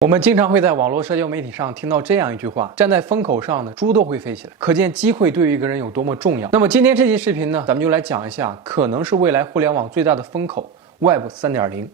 我们经常会在网络社交媒体上听到这样一句话：站在风口上的猪都会飞起来。可见机会对于一个人有多么重要。那么今天这期视频呢，咱们就来讲一下，可能是未来互联网最大的风口 Web 3.0。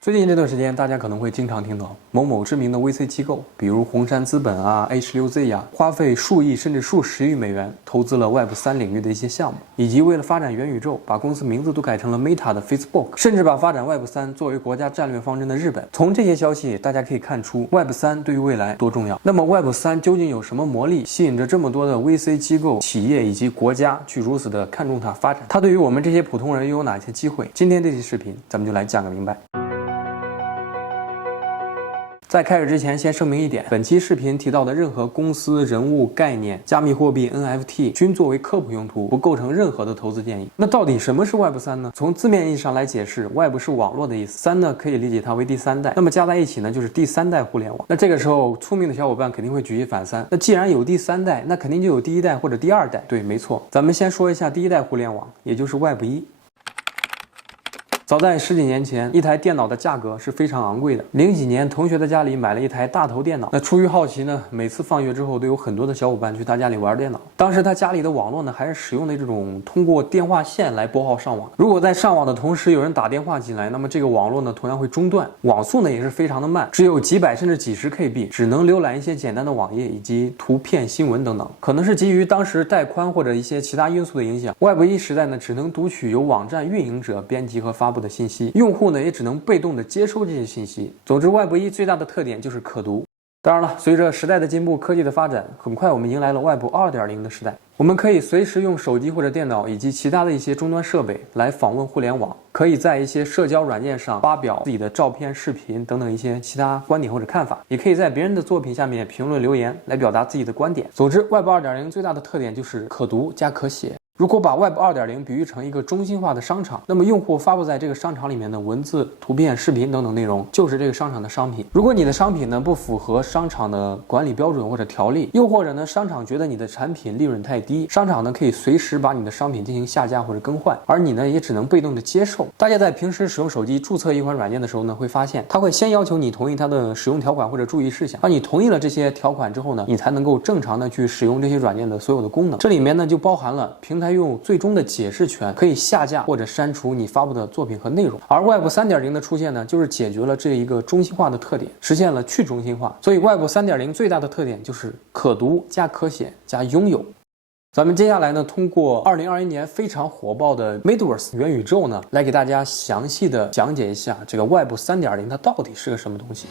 最近这段时间，大家可能会经常听到某某知名的 VC 机构，比如红杉资本啊、H6Z 呀，花费数亿甚至数十亿美元投资了 Web 3领域的一些项目，以及为了发展元宇宙，把公司名字都改成了 Meta 的 Facebook， 甚至把发展 Web 3作为国家战略方针的日本。从这些消息，大家可以看出 Web 3对于未来多重要。那么 Web 3究竟有什么魔力，吸引着这么多的 VC 机构、企业以及国家去如此的看重它发展？它对于我们这些普通人又有哪些机会？今天这期视频，咱们就来讲个明白。在开始之前，先声明一点，本期视频提到的任何公司、人物、概念、加密货币、NFT 均作为科普用途，不构成任何的投资建议。那到底什么是 Web 3呢？从字面意义上来解释 ，Web 是网络的意思，3呢可以理解它为第三代，那么加在一起呢就是第三代互联网。那这个时候，聪明的小伙伴肯定会举一反三，那既然有第三代，那肯定就有第一代或者第二代。对，没错，咱们先说一下第一代互联网，也就是 Web 1。早在十几年前，一台电脑的价格是非常昂贵的。零几年，同学在家里买了一台大头电脑。那出于好奇呢，每次放学之后都有很多的小伙伴去他家里玩电脑。当时他家里的网络呢，还是使用的这种通过电话线来拨号上网。如果在上网的同时有人打电话进来，那么这个网络呢同样会中断，网速呢也是非常的慢，只有几百甚至几十 KB， 只能浏览一些简单的网页以及图片、新闻等等。可能是基于当时带宽或者一些其他因素的影响 ，Web 1时代呢只能读取由网站运营者编辑和发布的信息，用户呢也只能被动的接收这些信息。总之 Web 1最大的特点就是可读。当然了，随着时代的进步，科技的发展，很快我们迎来了 Web 2.0 的时代。我们可以随时用手机或者电脑以及其他的一些终端设备来访问互联网，可以在一些社交软件上发表自己的照片、视频等等一些其他观点或者看法，也可以在别人的作品下面评论留言来表达自己的观点。总之 Web 2.0 最大的特点就是可读加可写。如果把 Web 2.0 比喻成一个中心化的商场，那么用户发布在这个商场里面的文字、图片、视频等等内容，就是这个商场的商品。如果你的商品呢不符合商场的管理标准或者条例，又或者呢商场觉得你的产品利润太低，商场呢可以随时把你的商品进行下架或者更换，而你呢也只能被动的接受。大家在平时使用手机注册一款软件的时候呢，会发现它会先要求你同意它的使用条款或者注意事项，当你同意了这些条款之后呢，你才能够正常的去使用这些软件的所有的功能。这里面呢就包含了平台用最终的解释权，可以下架或者删除你发布的作品和内容。而 Web 3.0 的出现呢，就是解决了这一个中心化的特点，实现了去中心化。所以 Web 3.0 最大的特点就是可读加可写加拥有。咱们接下来呢，通过2021年非常火爆的 Metaverse 元宇宙呢，来给大家详细的讲解一下这个 Web 3.0 它到底是个什么东西。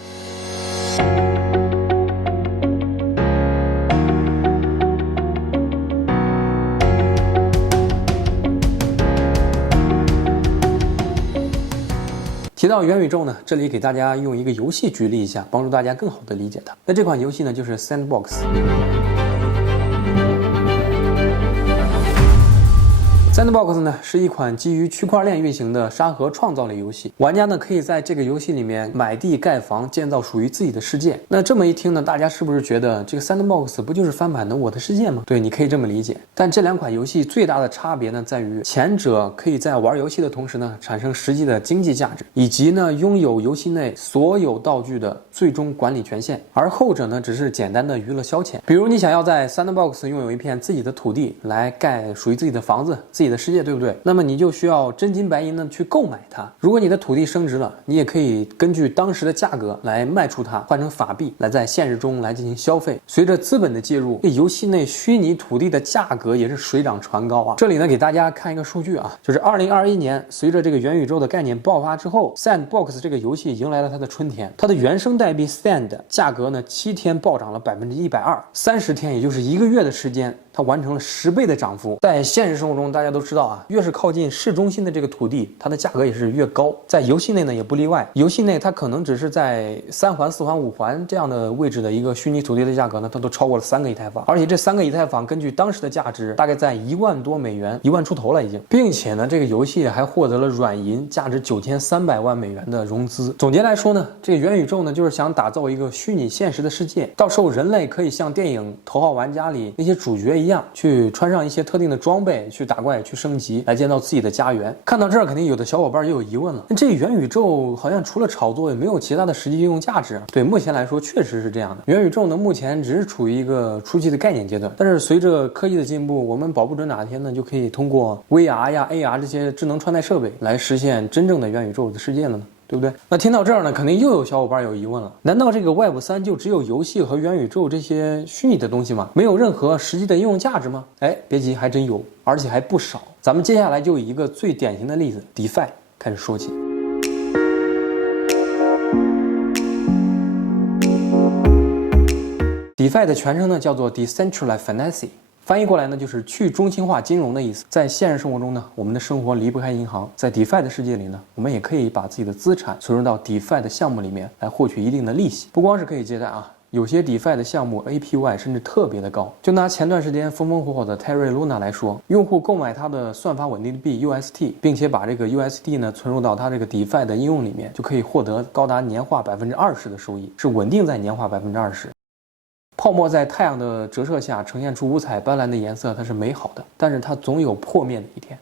提到元宇宙呢，这里给大家用一个游戏举例一下，帮助大家更好的理解它。那这款游戏呢，就是 Sandbox。Sandbox 呢是一款基于区块链运行的沙盒创造类游戏，玩家呢可以在这个游戏里面买地盖房，建造属于自己的世界。那这么一听呢，大家是不是觉得这个 Sandbox 不就是翻版的我的世界吗？对，你可以这么理解。但这两款游戏最大的差别呢，在于前者可以在玩游戏的同时呢，产生实际的经济价值，以及呢拥有游戏内所有道具的最终管理权限，而后者呢只是简单的娱乐消遣。比如你想要在 Sandbox 拥有一片自己的土地来盖属于自己的房子、自己的世界，对不对？那么你就需要真金白银的去购买它。如果你的土地升值了，你也可以根据当时的价格来卖出它，换成法币来在现实中来进行消费。随着资本的介入，这游戏内虚拟土地的价格也是水涨船高啊。这里呢给大家看一个数据啊，就是2021年随着这个元宇宙的概念爆发之后， Sandbox 这个游戏迎来了它的春天。它的原生代币 Sand 价格呢7天暴涨了120%，30天也就是1个月的时间，它完成了10倍的涨幅。在现实生活中，大家都知道啊，越是靠近市中心的这个土地，它的价格也是越高。在游戏内呢也不例外，游戏内它可能只是在3环、4环、5环这样的位置的一个虚拟土地的价格呢，它都超过了3个以太坊，而且这3个以太坊根据当时的价值，大概在1万多美元，1万出头了已经，并且呢，这个游戏还获得了软银价值9300万美元的融资。总结来说呢，这个元宇宙呢，就是想打造一个虚拟现实的世界，到时候人类可以像电影《头号玩家》里那些主角一一样，去穿上一些特定的装备，去打怪，去升级，来建造自己的家园。看到这儿，肯定有的小伙伴就有疑问了，这元宇宙好像除了炒作也没有其他的实际应用价值。对，目前来说确实是这样的。元宇宙呢，目前只是处于一个初期的概念阶段，但是随着科技的进步，我们保不准哪天呢就可以通过 VR 呀、AR 这些智能穿戴设备来实现真正的元宇宙的世界了呢？对不对？那听到这儿呢，肯定又有小伙伴有疑问了，难道这个 Web3 就只有游戏和元宇宙这些虚拟的东西吗？没有任何实际的应用价值吗？哎，别急，还真有，而且还不少。咱们接下来就以一个最典型的例子 DeFi 开始说起。DeFi 的全称呢叫做 Decentralized Finance， 翻译过来呢就是去中心化金融的意思。在现实生活中呢，我们的生活离不开银行，在 DeFi 的世界里呢，我们也可以把自己的资产存入到 DeFi 的项目里面来获取一定的利息。不光是可以借贷啊，有些 DeFi 的项目 APY 甚至特别的高。就拿前段时间风风火火的 Terra Luna 来说，用户购买它的算法稳定币 UST， 并且把这个 USD 呢存入到它这个 DeFi 的应用里面，就可以获得高达年化20%的收益，是稳定在年化20%。泡沫在太阳的折射下呈现出五彩斑斓的颜色，它是美好的，但是它总有破灭的一天。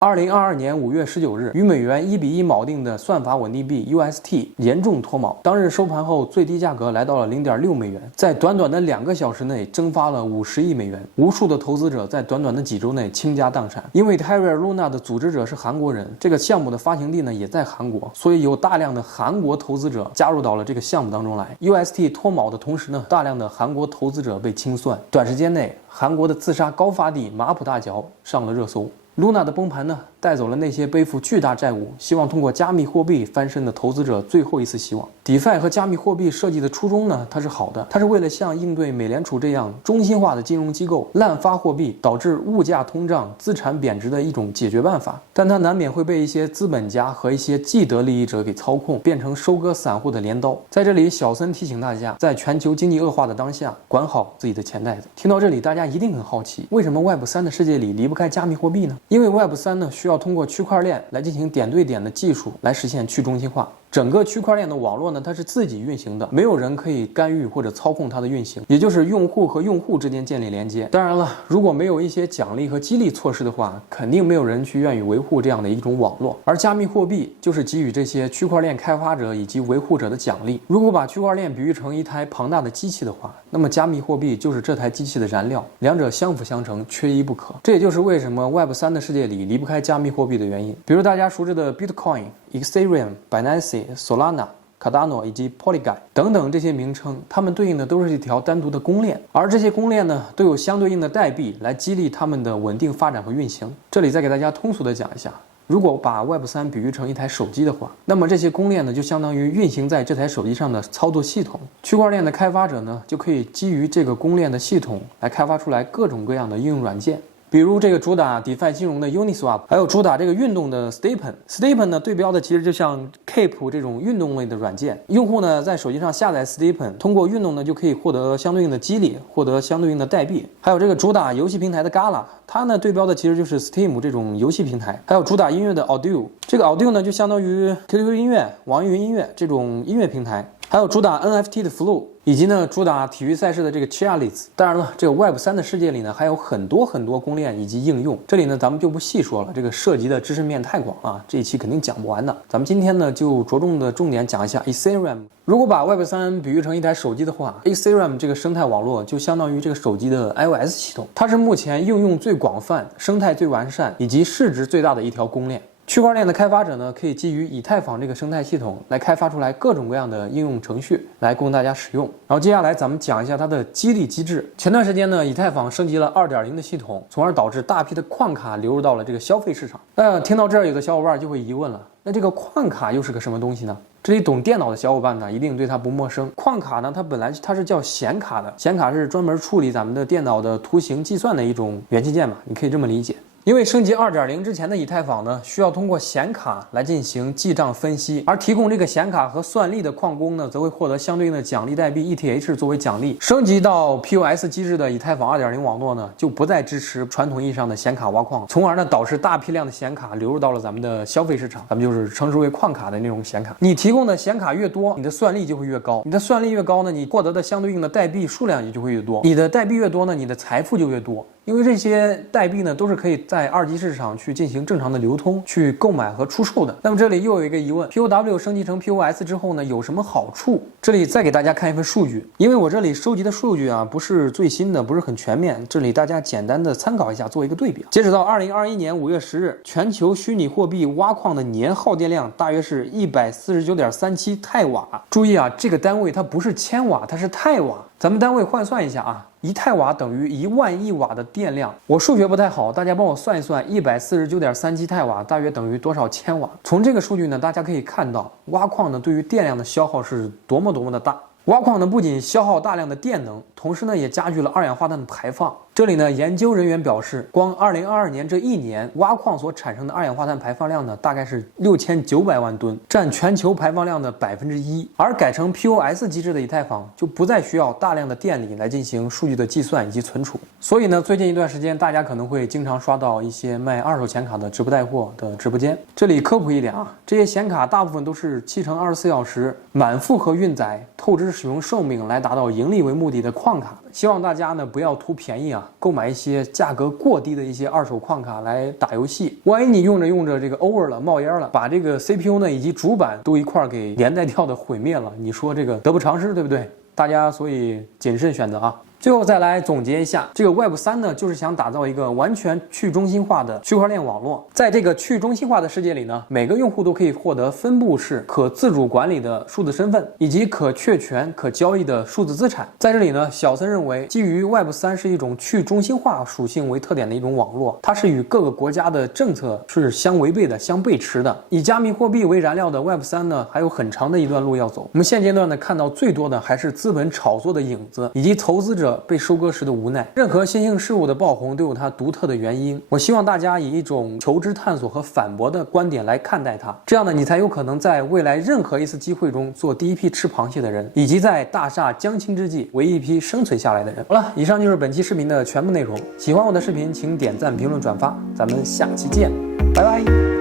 2022年5月19日，与美元1:1锚定的算法稳定币 UST 严重脱锚，当日收盘后最低价格来到了0.6美元，在短短的2个小时内蒸发了50亿美元，无数的投资者在短短的几周内倾家荡产。因为 Terra Luna 的组织者是韩国人，这个项目的发行地呢也在韩国，所以有大量的韩国投资者加入到了这个项目当中来。UST 脱锚的同时呢，大量的韩国投资者被清算，短时间内韩国的自杀高发地马普大桥上了热搜。Luna 的崩盘呢，带走了那些背负巨大债务、希望通过加密货币翻身的投资者最后一丝希望。DeFi 和加密货币设计的初衷呢，它是好的，它是为了像应对美联储这样中心化的金融机构滥发货币，导致物价通胀、资产贬值的一种解决办法。但它难免会被一些资本家和一些既得利益者给操控，变成收割散户的镰刀。在这里，小森提醒大家，在全球经济恶化的当下，管好自己的钱袋子。听到这里，大家一定很好奇，为什么 Web3 的世界里离不开加密货币呢？因为 Web3 呢，需要通过区块链来进行点对点的技术来实现去中心化。整个区块链的网络呢，它是自己运行的，没有人可以干预或者操控它的运行，也就是用户和用户之间建立连接。当然了，如果没有一些奖励和激励措施的话，肯定没有人去愿意维护这样的一种网络。而加密货币就是给予这些区块链开发者以及维护者的奖励。如果把区块链比喻成一台庞大的机器的话，那么加密货币就是这台机器的燃料，两者相辅相成，缺一不可。这也就是为什么 Web3 的世界里离不开加密货币的原因。比如大家熟知的 Bitcoin、Ethereum、Binance、Solana、Cardano 以及 Polygon 等等这些名称，它们对应的都是一条单独的公链，而这些公链呢，都有相对应的代币来激励它们的稳定发展和运行。这里再给大家通俗的讲一下，如果把 Web3 比喻成一台手机的话，那么这些公链呢，就相当于运行在这台手机上的操作系统。区块链的开发者呢，就可以基于这个公链的系统来开发出来各种各样的应用软件。比如这个主打 DeFi 金融的 Uniswap， 还有主打这个运动的 Stepn。Stepn 呢对标的其实就像 Keep 这种运动类的软件，用户呢在手机上下载 Stepn， 通过运动呢就可以获得相对应的激励，获得相对应的代币。还有这个主打游戏平台的 Gala， 它呢对标的其实就是 Steam 这种游戏平台。还有主打音乐的 Audio， 这个 Audio 呢就相当于 QQ 音乐、网易云音乐这种音乐平台。还有主打 NFT 的 Flow， 以及呢主打体育赛事的这个 Cheerleads。当然了，这个 Web3 的世界里呢还有很多公链以及应用，这里呢咱们就不细说了，这个涉及的知识面太广啊，这一期肯定讲不完的。咱们今天呢就着重的重点讲一下 Ethereum。如果把 Web3 比喻成一台手机的话， Ethereum 这个生态网络就相当于这个手机的 iOS 系统，它是目前应用最广泛、生态最完善以及市值最大的一条公链。区块链的开发者呢，可以基于以太坊这个生态系统来开发出来各种各样的应用程序来供大家使用。然后接下来咱们讲一下它的激励机制。前段时间呢，以太坊升级了 2.0 的系统，从而导致大批的矿卡流入到了这个消费市场。那听到这儿，有的小伙伴就会疑问了，那这个矿卡又是个什么东西呢？这里懂电脑的小伙伴呢，一定对它不陌生。矿卡呢，它本来它是叫显卡的，显卡是专门处理咱们的电脑的图形计算的一种元器件嘛，你可以这么理解。因为升级2.0之前的以太坊呢，需要通过显卡来进行记账分析，而提供这个显卡和算力的矿工呢，则会获得相对应的奖励代币 ETH 作为奖励。升级到 POS 机制的以太坊2.0网络呢，就不再支持传统意义上的显卡挖矿，从而呢导致大批量的显卡流入到了咱们的消费市场，咱们就是称之为矿卡的那种显卡。你提供的显卡越多，你的算力就会越高，你的算力越高呢，你获得的相对应的代币数量也就会越多，你的代币越多呢，你的财富就越多。因为这些代币呢，都是可以在二级市场去进行正常的流通、去购买和出售的。那么这里又有一个疑问 ：POW 升级成 POS 之后呢，有什么好处？这里再给大家看一份数据，因为我这里收集的数据啊，不是最新的，不是很全面，这里大家简单的参考一下，做一个对比。截止到2021年5月10日，全球虚拟货币挖矿的年耗电量大约是149.37太瓦。注意啊，这个单位它不是千瓦，它是太瓦。咱们单位换算一下啊。1太瓦等于1万亿瓦的电量，我数学不太好，大家帮我算一算，149.37太瓦大约等于多少千瓦？从这个数据呢，大家可以看到，挖矿呢对于电量的消耗是多么的大。挖矿呢不仅消耗大量的电能，同时呢也加剧了二氧化碳的排放。这里呢，研究人员表示，光2022年这一年，挖矿所产生的二氧化碳排放量呢，大概是6900万吨，占全球排放量的1%。而改成 POS 机制的以太坊就不再需要大量的电力来进行数据的计算以及存储。所以呢，最近一段时间，大家可能会经常刷到一些卖二手显卡的直播带货的直播间。这里科普一点啊，这些显卡大部分都是7×24小时满负荷运载、透支使用寿命来达到盈利为目的的矿卡。希望大家呢不要图便宜啊，购买一些价格过低的一些二手矿卡来打游戏。万一你用着这个 over 了，冒烟了，把这个 CPU 呢以及主板都一块给连带掉的毁灭了，你说这个得不偿失，对不对？大家所以谨慎选择啊。最后再来总结一下，这个 Web3 呢，就是想打造一个完全去中心化的区块链网络。在这个去中心化的世界里呢，每个用户都可以获得分布式、可自主管理的数字身份，以及可确权、可交易的数字资产。在这里呢，小森认为，基于 Web3 是一种去中心化属性为特点的一种网络，它是与各个国家的政策是相违背的、相背驰的。以加密货币为燃料的 Web3 呢，还有很长的一段路要走。我们现阶段呢，看到最多的还是资本炒作的影子，以及投资者被收割时的无奈。任何新兴事物的爆红都有它独特的原因，我希望大家以一种求知探索和反驳的观点来看待它，这样呢你才有可能在未来任何一次机会中做第一批吃螃蟹的人，以及在大厦将倾之际为一批生存下来的人。好了，以上就是本期视频的全部内容，喜欢我的视频请点赞评论转发，咱们下期见，拜拜。